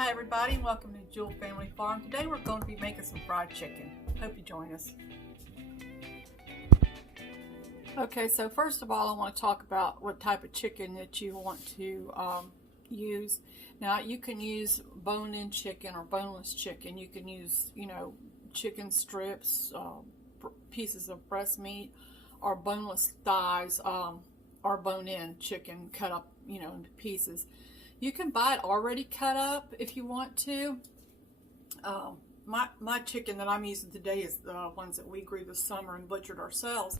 Hi everybody, welcome to Jewel Family Farm. Today we're going to be making some fried chicken. Hope you join us. Okay, so first of all I want to talk about what type of chicken that you want to use. Now you can use bone-in chicken or boneless chicken. You can use, chicken strips, pieces of breast meat, or boneless thighs, or bone-in chicken cut up, into pieces. You can buy it already cut up if you want to. My chicken that I'm using today is the ones that we grew this summer and butchered ourselves.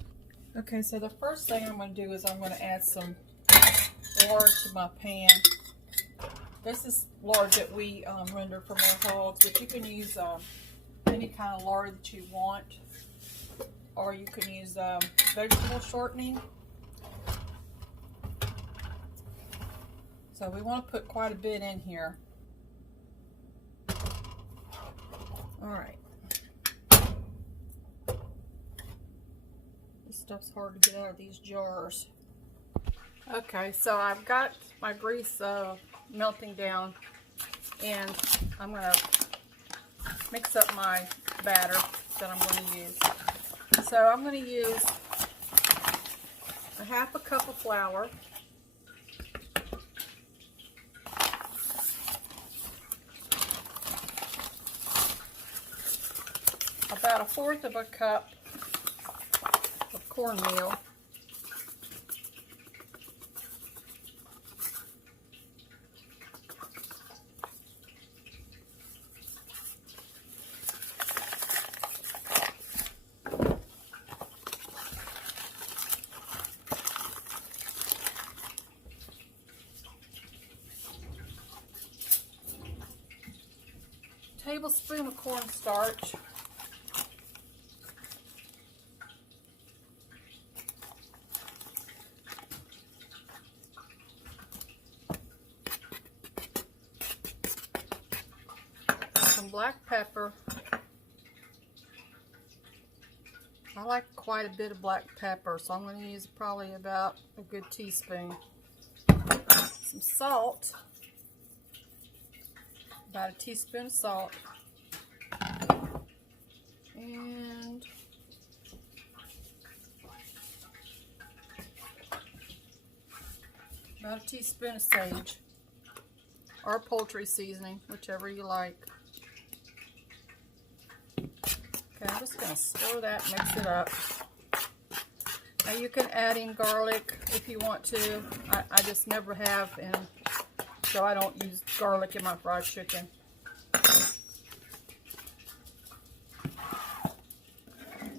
Okay, so the first thing I'm going to do is I'm going to add some lard to my pan. This is lard that we render from our hogs, but you can use any kind of lard that you want, or you can use vegetable shortening. So we want to put quite a bit in here. Alright. This stuff's hard to get out of these jars. Okay, so I've got my grease melting down, and I'm going to mix up my batter that I'm going to use. So I'm going to use a half a cup of flour, about 1/4 of a cup of cornmeal, tablespoon of cornstarch, some black pepper. I like quite a bit of black pepper, so I'm going to use probably about a good teaspoon. Some salt, about a teaspoon of salt, and about a teaspoon of sage, or poultry seasoning, whichever you like. Okay, I'm just going to stir that, mix it up. Now you can add in garlic if you want to. I just never have, and so I don't use garlic in my fried chicken.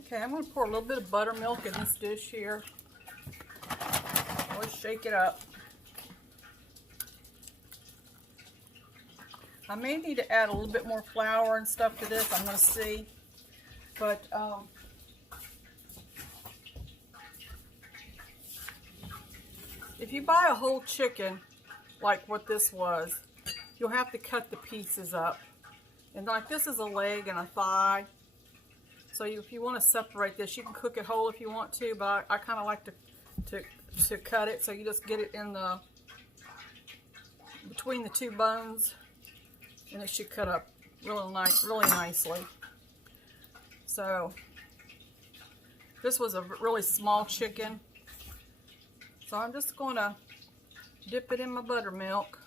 Okay, I'm going to pour a little bit of buttermilk in this dish here. Always shake it up. I may need to add a little bit more flour and stuff to this. I'm going to see. But if you buy a whole chicken like what this was, you'll have to cut the pieces up. And like this is a leg and a thigh. So if you want to separate this, you can cook it whole if you want to, but I kind of like to cut it, so you just get it in the between the two bones, and it should cut up really nicely. So this was a really small chicken, so I'm just going to dip it in my buttermilk.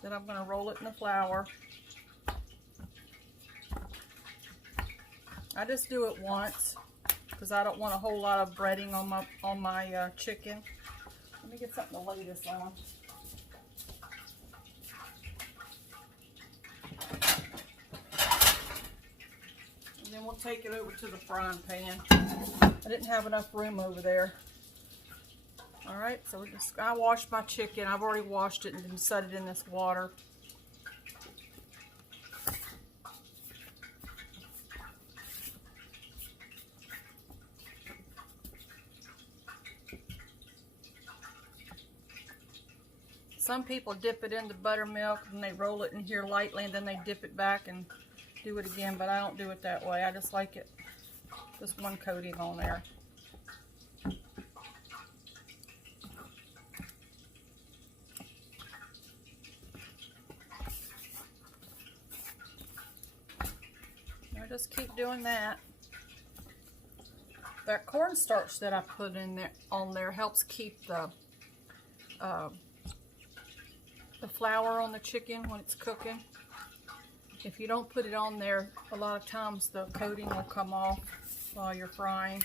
Then I'm going to roll it in the flour. I just do it once because I don't want a whole lot of breading on my chicken. Let me get something to lay this on. And then we'll take it over to the frying pan. I didn't have enough room over there. Alright, so I washed my chicken. I've already washed it and then set it in this water. Some people dip it into buttermilk and they roll it in here lightly and then they dip it back and do it again, but I don't do it that way. I just like it, just one coating on there. just keep doing that. That cornstarch that I put in there on there helps keep the flour on the chicken when it's cooking. If you don't put it on there, a lot of times the coating will come off while you're frying.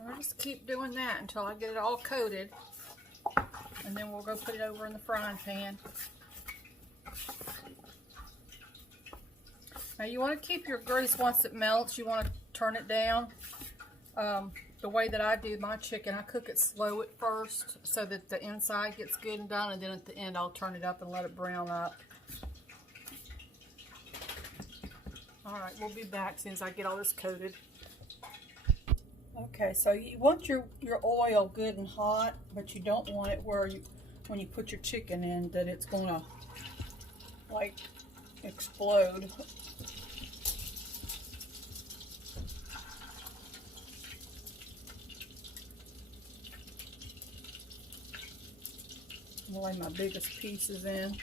I'll just keep doing that until I get it all coated, and then we'll go put it over in the frying pan. Now you want to keep your grease once it melts. You want to turn it down. The way that I do my chicken, I cook it slow at first so that the inside gets good and done, and then at the end I'll turn it up and let it brown up. Alright, we'll be back as soon as I get all this coated. Okay, so you want your oil good and hot, but you don't want it where when you put your chicken in that it's gonna like explode. I'm gonna lay my biggest pieces in.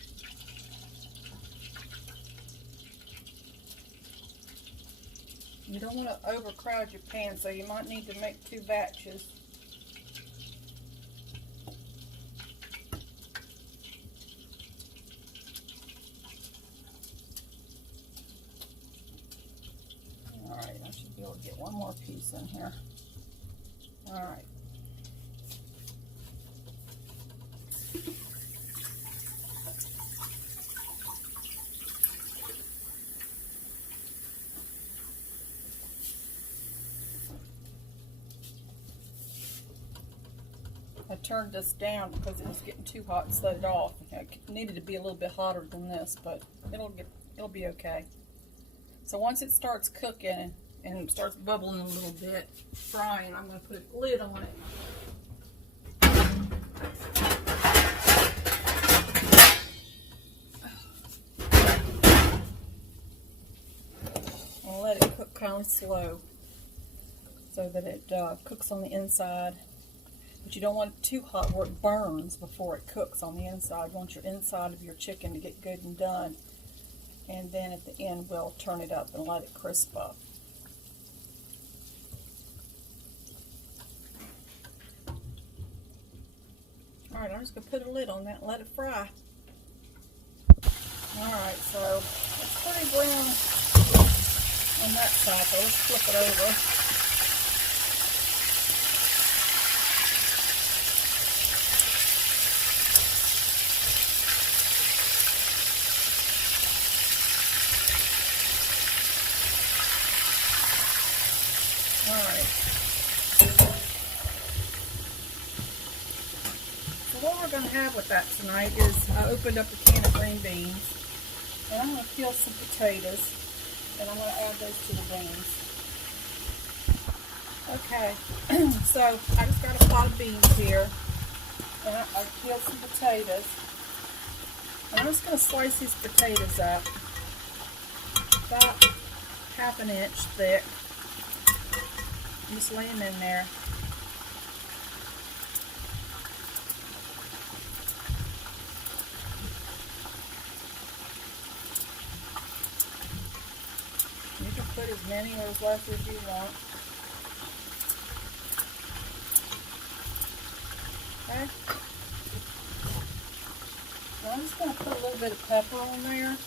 You don't want to overcrowd your pan, so you might need to make 2 batches. Alright, I should be able to get one more piece in here. Alright. I turned this down because it was getting too hot and set it off. It needed to be a little bit hotter than this, but it'll be okay. So once it starts cooking and starts bubbling a little bit, frying, I'm going to put a lid on it. I'll let it cook kind of slow so that it cooks on the inside. But you don't want it too hot where it burns before it cooks on the inside. You want your inside of your chicken to get good and done. And then at the end, we'll turn it up and let it crisp up. Alright, I'm just going to put a lid on that and let it fry. Alright, so it's pretty brown on that side, so let's flip it over. Alright. So what we're going to have with that tonight is I opened up a can of green beans, and I'm going to peel some potatoes, and I'm going to add those to the beans. Okay, so I just got a pot of beans here, and I peeled some potatoes, and I'm just going to slice these potatoes up about 1/2 inch thick. Just lay them in there. You can put as many or as less as you want. Okay. So I'm just going to put a little bit of pepper on there.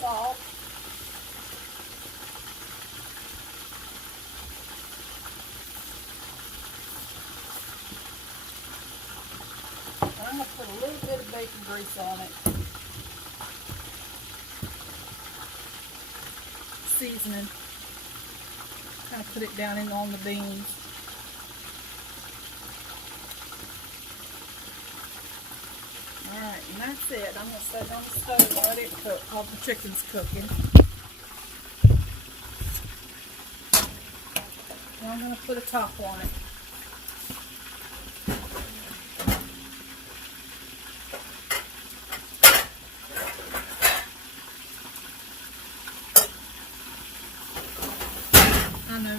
Salt. I'm going to put a little bit of bacon grease on it. Seasoning. Kind of put it down in on the beans. Alright, and that's it. I'm going to set it on the stove and let it cook while the chicken's cooking. And I'm going to put a top on it.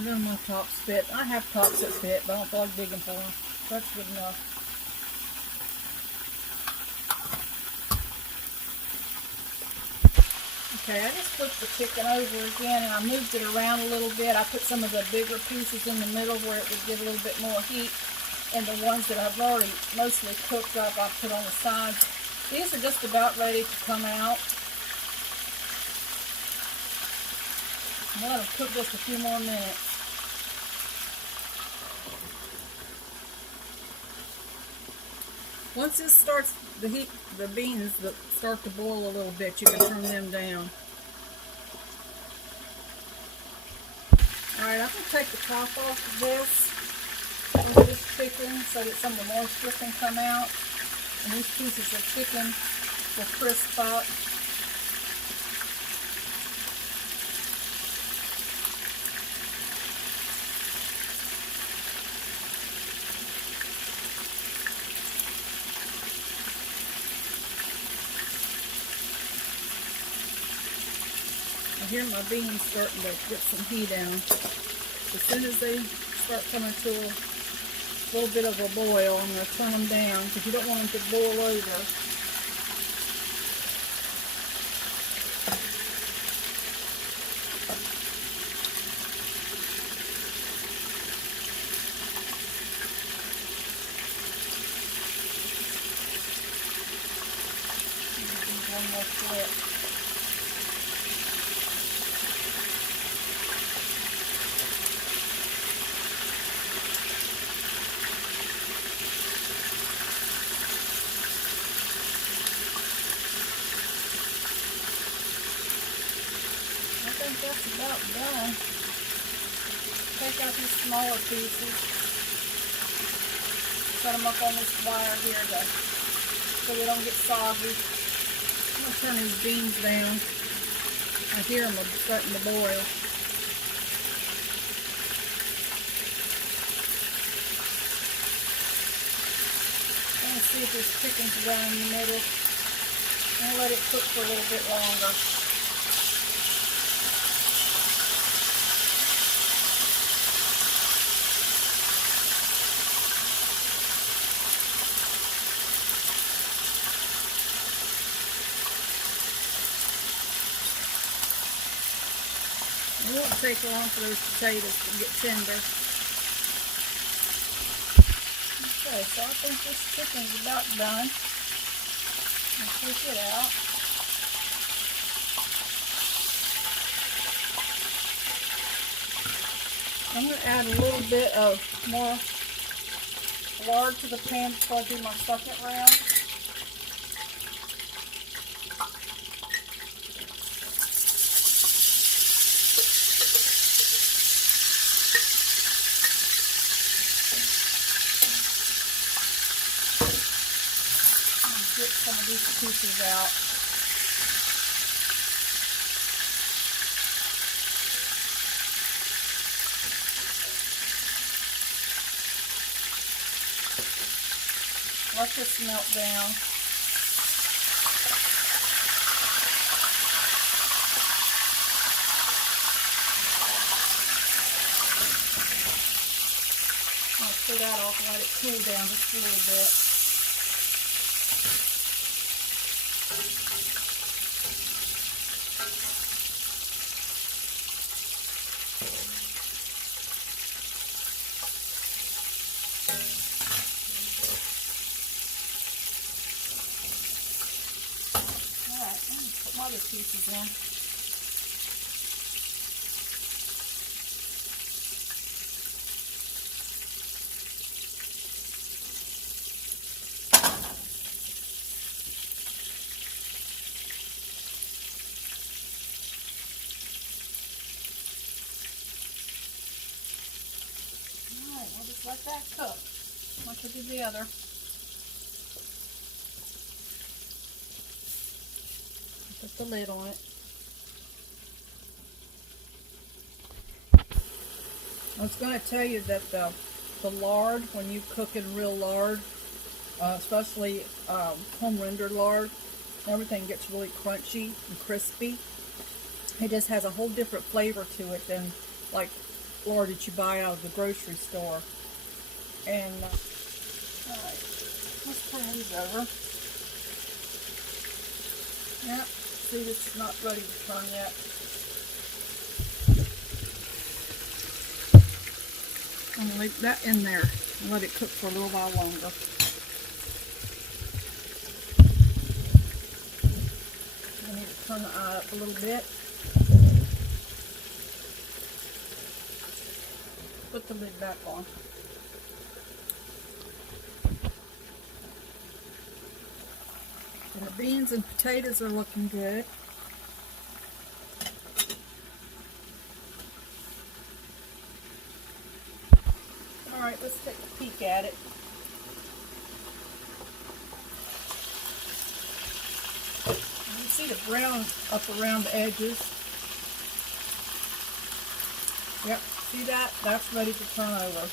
And then my tops fit. I have tops that fit, but I don't feel like digging for them. That's good enough. Okay, I just flipped the chicken over again and I moved it around a little bit. I put some of the bigger pieces in the middle where it would give a little bit more heat. And the ones that I've already mostly cooked up, I put on the sides. These are just about ready to come out. I'm going to cook just a few more minutes. Once this starts, the beans that start to boil a little bit, you can turn them down. Alright, I'm going to take the top off of this chicken so that some of the moisture can come out. And these pieces of chicken will crisp up. Here my beans starting to get some heat down. As soon as they start coming to a little bit of a boil, I'm going to turn them down because you don't want them to boil over. One more flip. That's about done. Take out these smaller pieces. Set them up on this wire here so they don't get soggy. I'm going to turn these beans down. I hear them starting to boil. I'm going to see if this chicken's down in the middle. I'm going to let it cook for a little bit longer. It won't take long for those potatoes to get tender. Okay, so I think this chicken's about done. I'll take it out. I'm going to add a little bit of more lard to the pan before I do my second round. Get some of these pieces out. Let this melt down. I'll pull that off and let it cool down just a little bit. Put my other pieces in. Alright, we'll just let that cook. Once I do the other. Put the lid on it. I was going to tell you that the lard, when you cook in real lard, especially home rendered lard, everything gets really crunchy and crispy. It just has a whole different flavor to it than like lard that you buy out of the grocery store. And alright, let's turn these over. Yep, see, this is not ready to turn yet. I'm going to leave that in there and let it cook for a little while longer. I need to turn the eye up a little bit. Put the lid back on. And the beans and potatoes are looking good. Alright, let's take a peek at it. You can see the brown up around the edges. Yep, see that? That's ready to turn over.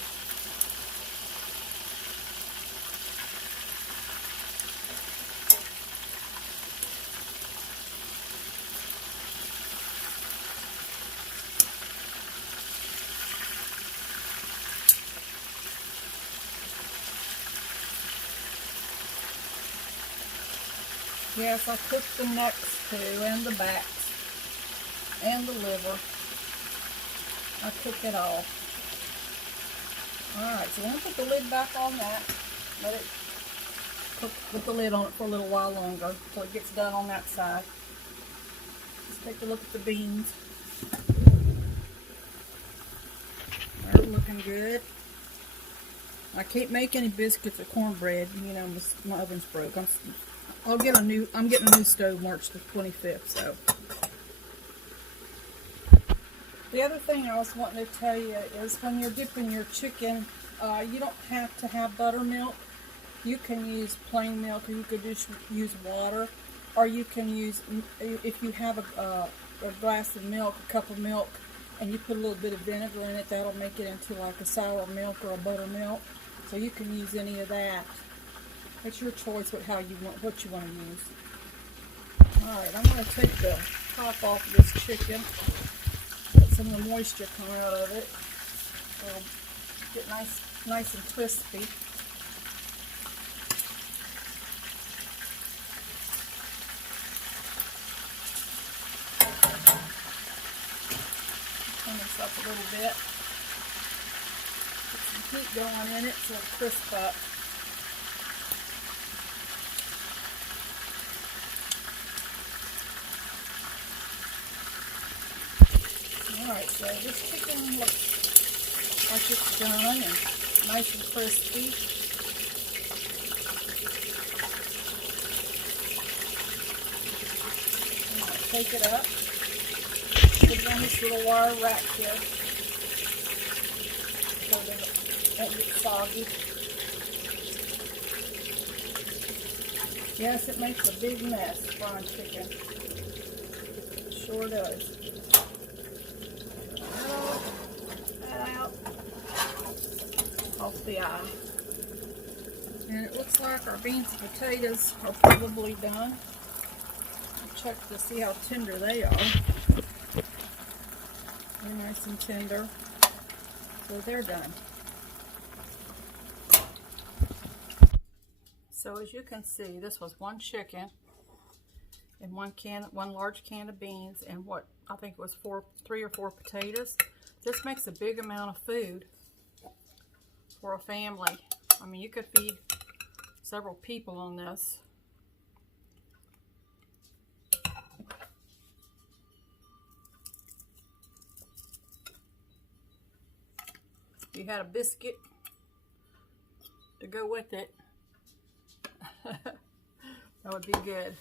Yes, I cooked the necks too, and the backs, and the liver. I cook it all. Alright, so I'm going to put the lid back on that. Let it cook with the lid on it for a little while longer until it gets done on that side. Let's take a look at the beans. They're looking good. I can't make any biscuits or cornbread. You know, my oven's broke. I'm getting a new stove March the 25th, so. The other thing I was wanting to tell you is when you're dipping your chicken, you don't have to have buttermilk. You can use plain milk, or you could just use water, or you can use, if you have a glass of milk, a cup of milk, and you put a little bit of vinegar in it, that'll make it into like a sour milk or a buttermilk. So you can use any of that. It's your choice what you want to use. Alright, I'm going to take the top off of this chicken. Let some of the moisture come out of it. It'll get nice and crispy. Turn this up a little bit. Put some heat going in it so it'll crisp up. Alright, so this chicken looks like it's done and nice and crispy. I'm going to take it up, put it on this little wire rack here so that it won't get soggy. Yes, it makes a big mess, frying chicken. It sure does. Out off the eye. And it looks like our beans and potatoes are probably done. I'll check to see how tender they are. They're nice and tender. So they're done. So as you can see, this was one chicken and one large can of beans and what I think it was 3 or 4 potatoes. This makes a big amount of food for a family. I mean, you could feed several people on this. If you had a biscuit to go with it, that would be good.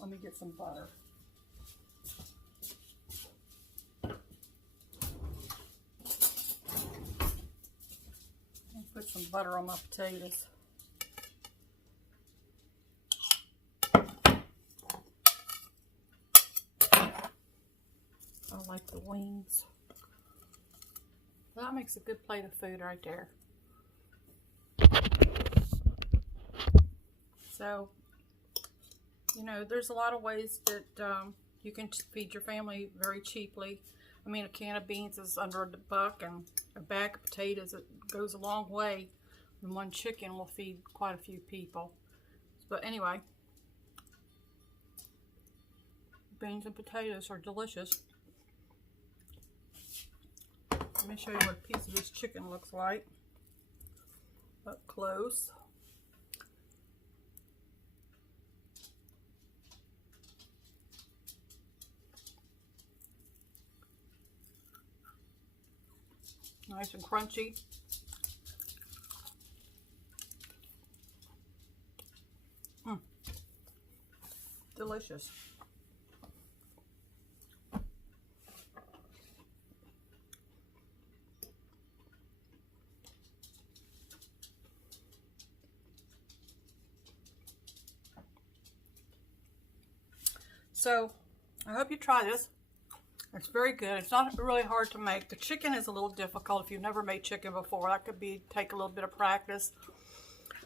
Let me get some butter. Put some butter on my potatoes. I like the wings. That makes a good plate of food right there. So, you know, there's a lot of ways that you can feed your family very cheaply. I mean, a can of beans is under $1, and a bag of potatoes, it goes a long way. And one chicken will feed quite a few people. But anyway, beans and potatoes are delicious. Let me show you what a piece of this chicken looks like up close. Nice and crunchy. Delicious. So, I hope you try this. It's very good. It's not really hard to make. The chicken is a little difficult if you've never made chicken before. That could take a little bit of practice.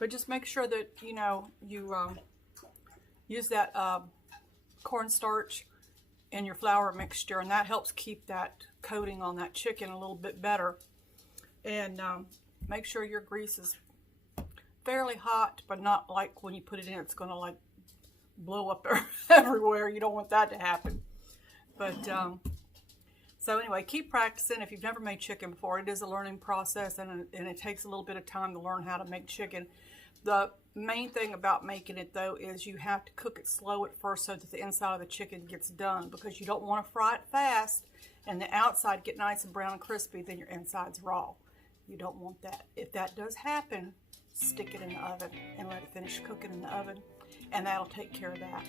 But just make sure that, you use that cornstarch in your flour mixture, and that helps keep that coating on that chicken a little bit better. And make sure your grease is fairly hot, but not like when you put it in, it's going to like blow up everywhere. You don't want that to happen. But so anyway, keep practicing. If you've never made chicken before, it is a learning process, and it takes a little bit of time to learn how to make chicken. The main thing about making it, though, is you have to cook it slow at first so that the inside of the chicken gets done, because you don't want to fry it fast and the outside get nice and brown and crispy, then your inside's raw. You don't want that. If that does happen, stick it in the oven and let it finish cooking in the oven, and that'll take care of that.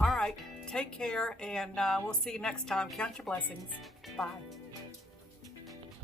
All right, take care, and we'll see you next time. Count your blessings. Bye.